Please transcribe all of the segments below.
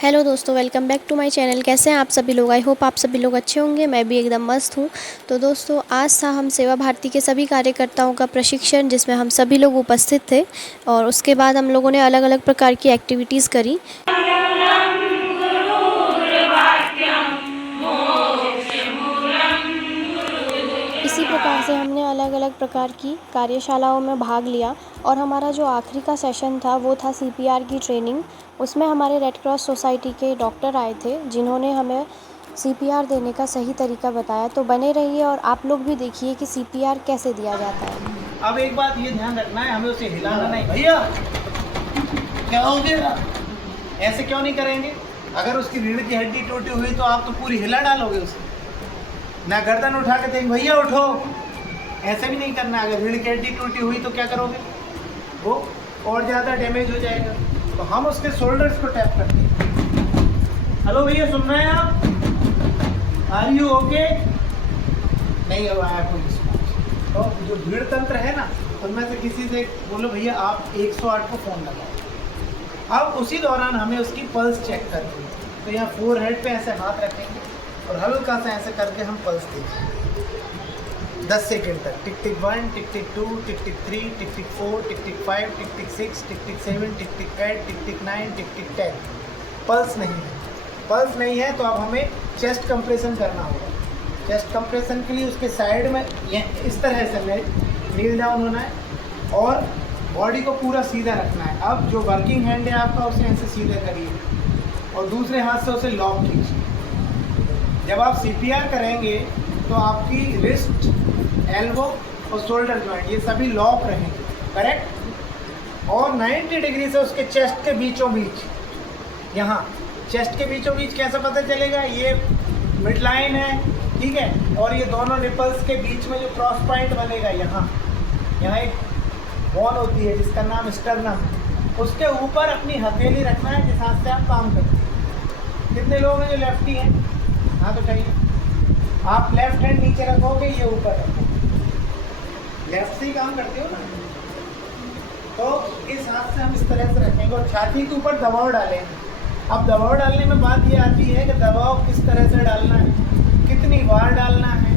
Hello दोस्तों, welcome back to my channel. कैसे हैं आप सभी लोग? आई होप आप सभी लोग अच्छे होंगे। मैं भी एकदम मस्त हूँ। तो दोस्तों, आज था हम सेवा भारती के सभी कार्यकर्ताओं का प्रशिक्षण, जिसमें हम सभी लोग उपस्थित थे और उसके बाद हम लोगों ने अलग अलग प्रकार की एक्टिविटीज़ करी। इसी प्रकार से हमने अलग अलग प्रकार की कार्यशालाओं में भाग लिया और हमारा जो आखिरी का सेशन था वो था सीपीआर की ट्रेनिंग। उसमें हमारे रेड क्रॉस सोसाइटी के डॉक्टर आए थे, जिन्होंने हमें सीपीआर देने का सही तरीका बताया। तो बने रहिए और आप लोग भी देखिए कि सीपीआर कैसे दिया जाता है। अब एक बात ये ध्यान रखना है, हमें उसे हिलाना नहीं। भैया क्या हो गया? ऐसे क्यों नहीं करेंगे? अगर उसकी रीढ़ की हड्डी टूटी हुई तो आप तो पूरी हिला डालोगे उसे। ना गर्दन उठा के देंगे भैया उठो, ऐसे भी नहीं करना। अगर रीढ़ की हड्डी टूटी हुई तो क्या करोगे? वो और ज़्यादा डैमेज हो जाएगा। तो हम उसके शोल्डर्स को टैप करते हैं। हेलो भैया, सुन रहे हैं आप? Are you okay? नहीं हो रहा है कोई। तो जो भीड़ तंत्र है ना, उनमें से किसी से बोलो भैया आप 108 को फ़ोन लगाओ। अब उसी दौरान हमें उसकी पल्स चेक करनी है। तो यहाँ फोर हेड पे ऐसे हाथ रखेंगे और हल्का सा ऐसे करके हम पल्स देखेंगे 10 सेकेंड तक। टिक टिक 1, टिक टिक 2, टिक टिक 3, टिक टिक 4, टिक टिक 5, टिक टिक 6, टिक टिक 7, टिक टिक 8, टिक टिक 9, टिक टिक 10। पल्स नहीं है। पल्स नहीं है तो अब हमें चेस्ट कंप्रेशन करना होगा। चेस्ट कंप्रेशन के लिए उसके साइड में इस तरह से नील डाउन होना है और बॉडी को पूरा सीधा रखना है। अब जो वर्किंग हैंड है आपका, उसे ऐसे सीधा करिए और दूसरे हाथ से उसे लॉक कीजिए। जब आप सीपीआर करेंगे तो आपकी रिस्ट, एल्बो और शोल्डर जॉइंट ये सभी लॉक रहेंगे, करेक्ट। और 90 डिग्री से उसके चेस्ट के बीचों बीच, यहाँ चेस्ट के बीचों बीच कैसे पता चलेगा? ये मिड लाइन है, ठीक है। और ये दोनों निपल्स के बीच में जो क्रॉस पॉइंट बनेगा, यहाँ एक बॉल होती है जिसका नाम स्टर्नम है, उसके ऊपर अपनी हथेली रखना है जिस हाथ से आप काम करते हैं। कितने लोग हैं जो लेफ्टी हैं? हाँ तो चाहिए। आप लेफ्ट हैंड नीचे रखोगे, ये ऊपर रखोगे। लेफ्ट से ही काम करते हो ना। तो इस हाथ से हम इस तरह से रखेंगे और छाती के ऊपर दबाव डालेंगे। अब दबाव डालने में बात ये आती है कि दबाव किस तरह से डालना है, कितनी बार डालना है,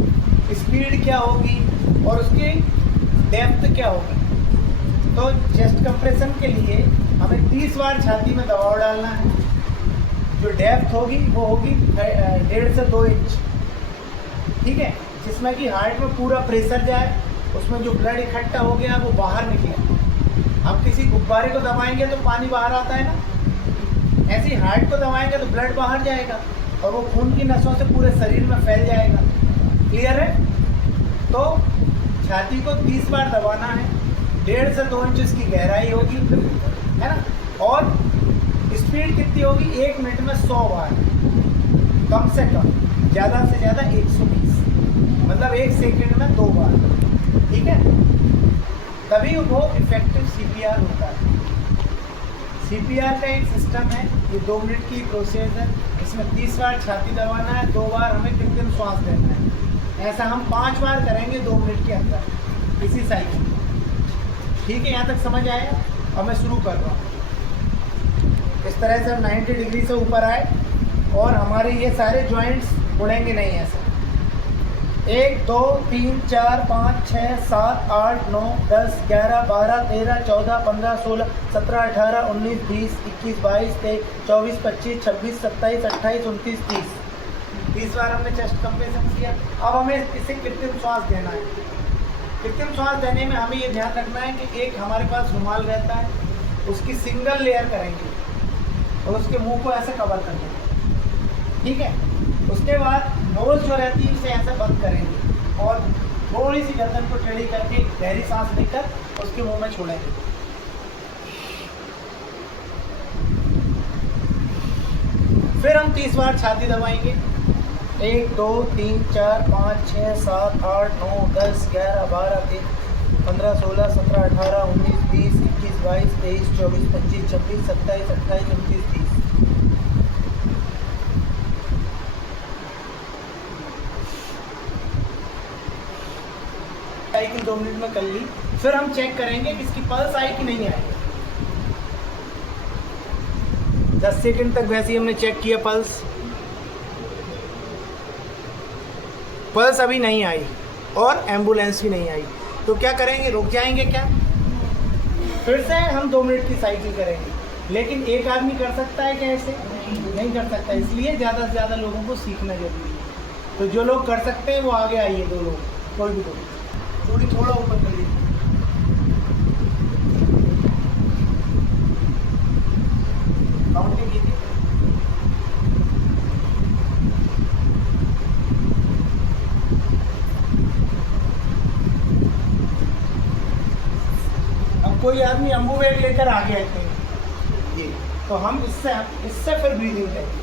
स्पीड क्या होगी और उसकी डेप्थ क्या होगी। तो चेस्ट कंप्रेशन के लिए हमें 30 बार छाती में दबाव डालना है। जो डेप्थ होगी वो होगी 1.5 से 2 इंच, ठीक है, जिसमें कि हार्ट में पूरा प्रेशर जाए, उसमें जो ब्लड इकट्ठा हो गया वो बाहर निकले। हम किसी गुब्बारे को दबाएंगे तो पानी बाहर आता है ना, ऐसे ही हार्ट को दबाएंगे तो ब्लड बाहर जाएगा और वो खून की नसों से पूरे शरीर में फैल जाएगा। क्लियर है? तो छाती को 30 बार दबाना है। 1.5 से 2 इंच इसकी गहराई होगी, है ना। और स्पीड कितनी होगी? 1 मिनट में 100 बार, कम से कम, ज़्यादा से ज़्यादा 120, मतलब 1 सेकेंड में 2 बार, ठीक है। तभी वो इफेक्टिव सीपीआर होता है। सीपीआर का एक सिस्टम है, ये 2 मिनट की प्रोसेस है। इसमें 30 बार छाती दबाना है, 2 बार हमें कृत्रिम श्वास देना है। ऐसा हम 5 बार करेंगे 2 मिनट के अंदर, इसी साइकिल। ठीक है, यहाँ तक समझ आया? और मैं शुरू कर रहा हूँ। इस तरह से हम 90 डिग्री से ऊपर आए और हमारे ये सारे जॉइंट्स मुड़ेंगे नहीं ऐसे। 1 2 3 4 5 6 7 8 9 10 11 12 13 14 15 16 17 18 19 20 21 22 23 24 25 26 27 28 29 30। 30 बार हमने चेस्ट कंप्रेशन किया। अब हमें इसे कृत्रिम श्वास देना है। कृत्रिम श्वास देने में हमें ये ध्यान रखना है कि एक हमारे पास रुमाल रहता है, उसकी सिंगल लेयर करेंगे और उसके मुंह को ऐसे कवर कर देंगे, ठीक है। उसके बाद नोज जो रहती है उसे ऐसे बंद करेंगे और थोड़ी सी गर्दन को टेढ़ी करके गहरी सांस लेकर उसके मुंह में छोड़ेंगे। फिर हम 30 बार छाती दबाएंगे। 1 2 3 4 5 6 7 8 9 10 11 12 13 15 16 17 18 19 20 21 22 23 24 25 26 27 28 29 30। साइकिल 2 मिनट में कर ली। फिर हम चेक करेंगे कि इसकी पल्स आई कि नहीं आई। 10 सेकंड तक वैसे ही हमने चेक किया पल्स अभी नहीं आई और एम्बुलेंस भी नहीं आई, तो क्या करेंगे, रुक जाएंगे क्या? फिर से हम 2 मिनट की साइकिल करेंगे। लेकिन एक आदमी कर सकता है क्या ऐसे? नहीं कर सकता, इसलिए ज़्यादा से ज़्यादा लोगों को सीखना जरूरी है। तो जो लोग कर सकते हैं वो आगे आइए, 2 लोग, कोई भी दो, थोड़ा ऊपर करिए। काउंटिंग कीजिए। अब कोई आदमी अम्बू बैग लेकर आ गया है ये, तो हम इससे फिर ब्रीदिंग करेंगे।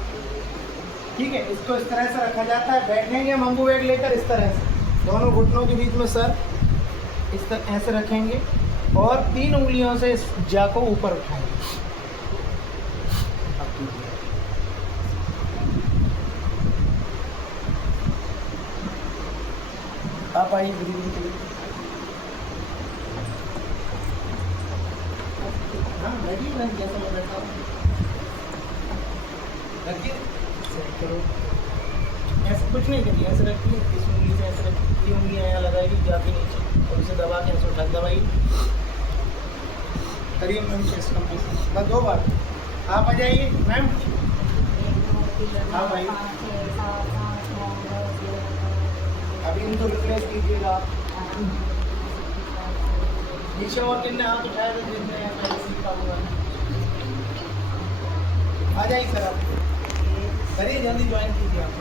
ठीक है, इसको इस तरह से रखा जाता है, बैठेंगे हम अम्बू बैग लेकर इस तरह से, दोनों घुटनों के बीच में सर इस तरह ऐसे रखेंगे और 3 उंगलियों से इस जा को ऊपर उठाएंगे। आप आइए ब्रीदिंग के लिए। हाँ बैठिए, मैं जैसा मैं बैठा हूँ रखिए, सेट करो, ऐसे कुछ नहीं करिए, ऐसे रखिए, इस उंगली से ऐसे रखिए, ये उंगलियाँ यहाँ लगाइए जाके नीचे और उसे दबा के ऐसे उठा दबाइए, करिए मैम चेस्ट कंप्रेस बस 2 बार। आप आ जाइए मैम, आप आइए, अभी इनको रिफ्रेश कीजिएगा। नीचे और कितने हाथ उठाए तो देख रहे हैं, मैं सीख पाऊंगा। आ जाइए सर, आप करिए, जल्दी ज्वाइन कीजिए आप।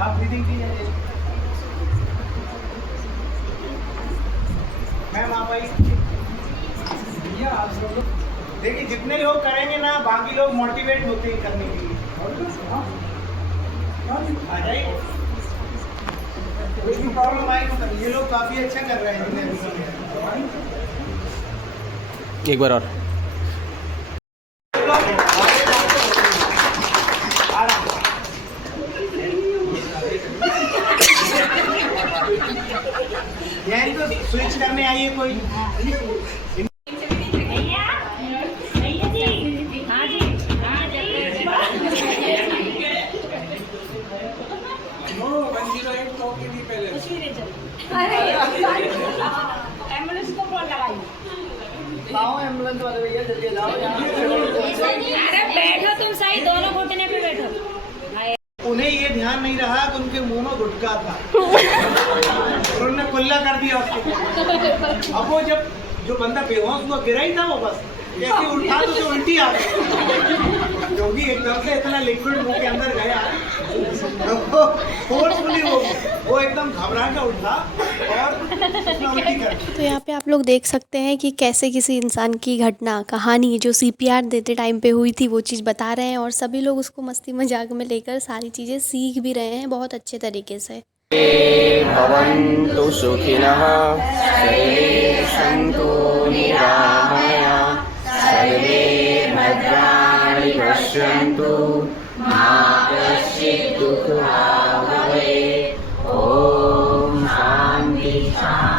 आप ब्रीदिंग कीजिए मैम, आप आइए। देखिए जितने लोग करेंगे ना, बाकी लोग मोटिवेट होते हैं करने के लिए। आ जाइए, कोई भी प्रॉब्लम आए तो ये लोग काफ़ी अच्छा कर रहे हैं। एक बार और यहीं तो स्विच करने आइए कोई। एम्बुलेंस को कॉल लगाइए। लाओ एम्बुलेंस वाले भैया, जल्दी लाओ। अरे बैठो तुम सही, दोनों घुटने पे बैठो। उन्हें ये ध्यान नहीं रहा कि उनके मुंह में गुटखा था और उन्होंने कुल्ला कर दिया उसको। अब वो जब जो बंदा बेहोश हुआ गिरा ही था, वो बस जैसे उठा तो उसे उल्टी आ गई, क्योंकि एकदम से इतना लिक्विड मुंह के अंदर गया, फोर्सफुली वो एकदम घबरा के उठा और उसने उल्टी कर दी। तो यहाँ पे आप लोग देख सकते हैं कि कैसे किसी इंसान की घटना कहानी जो CPR देते टाइम पे हुई थी वो चीज़ बता रहे हैं और सभी लोग उसको मस्ती मजाक में लेकर सारी चीज़ें सीख भी रहे हैं बहुत अच्छे तरीके से। भवन्तु सुखिनः सर्वे सन्तु निरामया सर्वे भद्राणि पश्यन्तु मा कश्चित् दुःखभाग् भवेत्। ॐ शान्ति शान्ति।